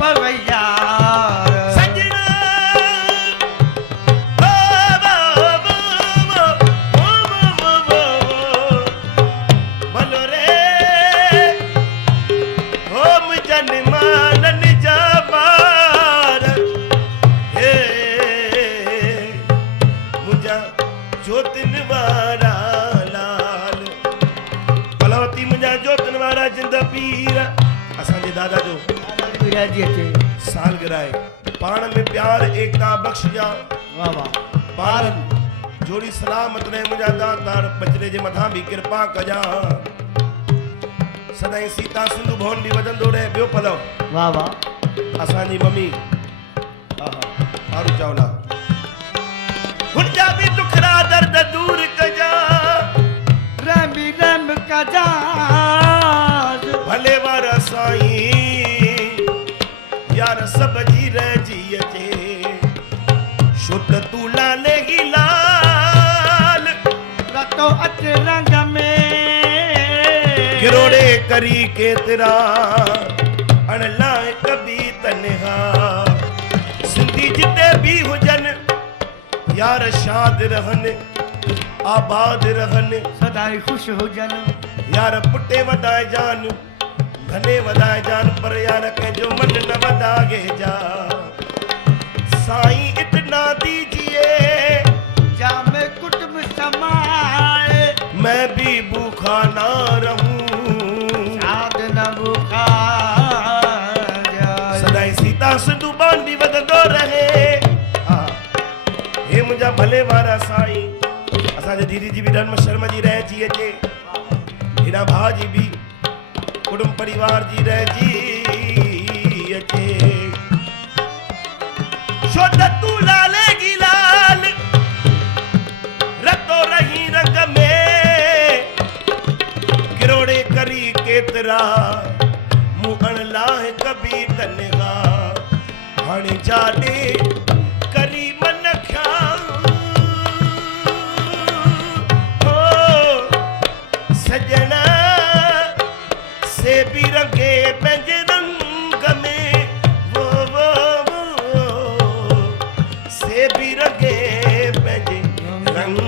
पवैया सजना बोलो रे होम जनमानन जाबार हे मुझा जोतिन वारा लाल भलावती मुझा जोतिन वारा जिंद पीर असांजे दादा जो विराजी अचे सालगिरह आहे पाण में प्यार एकता बख्शिया वाह वाह पार जोड़ी सलामत रहे मुझा दातार बचड़े जे मथा भी कृपा कजा सदाई सीता सिंधु भवन भी वजंदो रहे बियो पलव वाह वाह असांजी मम्मी आरू चावला हुनजा भी दुखरा दर्द दूर कजा रमी रम कजा भले वारा साईं यार सब जी रजी अचे शुद्ध तू लाले ही लाल रतो अच रंग में किरोड़े करी केतरा अणलाए कभी तन्हा सिंधी जिते भी हुजन यार शाद रहन आबाद रहन सदाई खुश हुजन यार पुटे वधाए जान धने वधाए जान पर यार कंहिंजो मन न वधाए जा साईं इतना दीजिए जाम कुटुंब समाए मैं भी भूखा ना रहूं साध न भूखा जाए सदाई सीता सिंधु बान भी वधंदो रहे हे मुंहिंजा भले वारा साईं असांजे दीदी जी भी धर्म शर्मा जी रहिजी अचे हेॾा भाउ जी भी कुटुंब परिवार जी रहिजी अचे छो त तूं लालेगी लाल रतो रही रंग में किरोड़े करी केतरा मूं अणलाहे कभी तन्हा हाणे जाॾे करी मन ख्याल हो सजना से भी रंगे पंहिंजे रंग में वो से भी रंगे पंहिंजे रंग